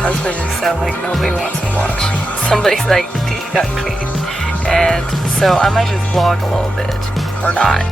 husband just said like nobody wants to watch. Somebody's like, dude, you got clean. And so I might just vlog a little bit or not.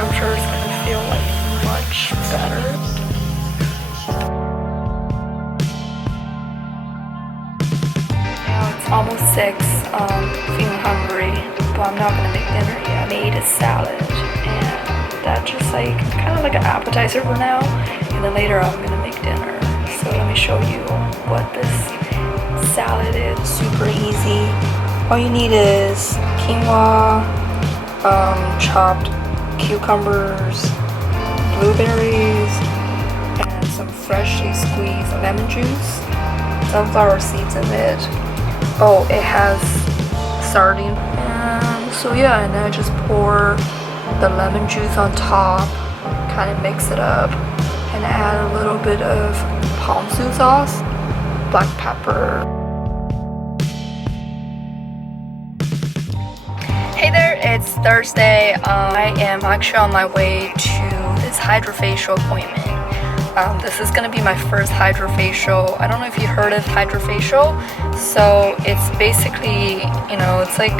I'm sure it's gonna feel like much better. Now it's almost 6. Feeling hungry, but I'm not gonna make dinner yet. I made a salad, and that's just like kind of like an appetizer for now. And then later I'm gonna make dinner. So let me show you what this salad is. Super easy. All you need is quinoa, chopped cucumbers, blueberries, and some freshly squeezed lemon juice, sunflower seeds in it. Oh, it has sardine. And so yeah, and then I just pour the lemon juice on top, kind of mix it up, and add a little bit of Ponzu sauce, black pepper. Hey there, it's Thursday. I am actually on my way to this HydraFacial appointment. This is gonna be my first HydraFacial. I don't know if you heard of HydraFacial. So it's basically, you know, it's like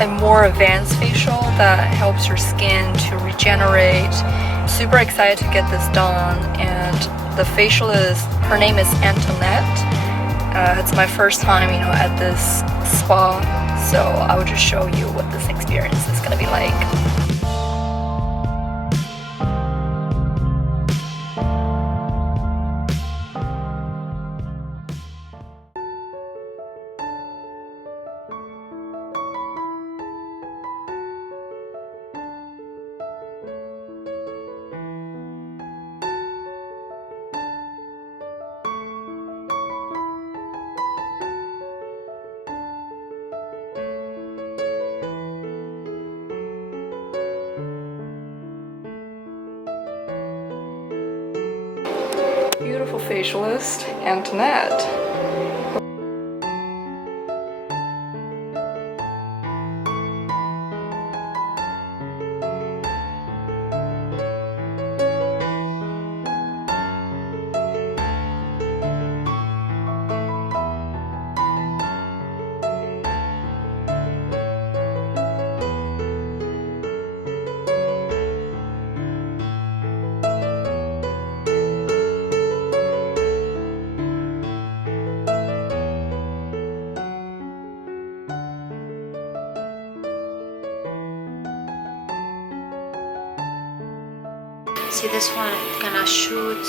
a more advanced facial that helps your skin to regenerate. Super excited to get this done. And the facialist, her name is Antoinette. It's my first time, you know, at this spa. So I will just show you what this experience is gonna be like. Beautiful facialist, Antoinette. See, this one gonna shoot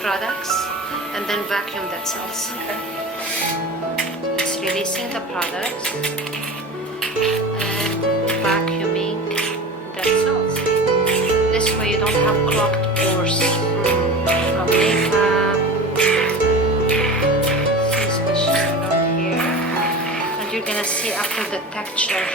products and then vacuum that cells. Okay. It's releasing the products and vacuuming that cells. This way you don't have clogged pores from makeup. See, especially around here. And you're gonna see after the texture.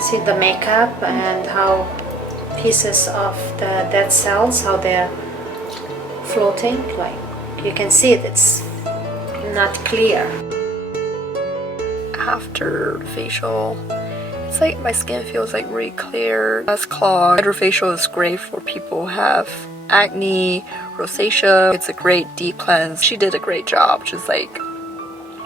See the makeup and how pieces of the dead cells, how they're floating. Like you can see it, it's not clear. After facial, it's like my skin feels like really clear, less clogged. HydraFacial is great for people who have acne, rosacea. It's a great deep cleanse. She did a great job just like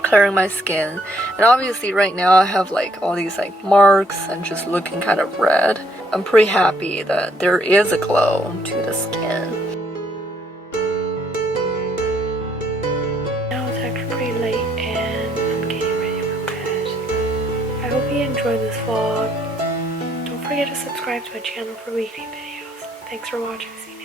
clearing my skin. And obviously right now I have like all these like marks and just looking kind of red. I'm pretty happy that there is a glow to the skin. Now it's actually pretty late and I'm getting ready for bed. I hope you enjoyed this vlog. Don't forget to subscribe to my channel for weekly videos. Thanks for watching. See you.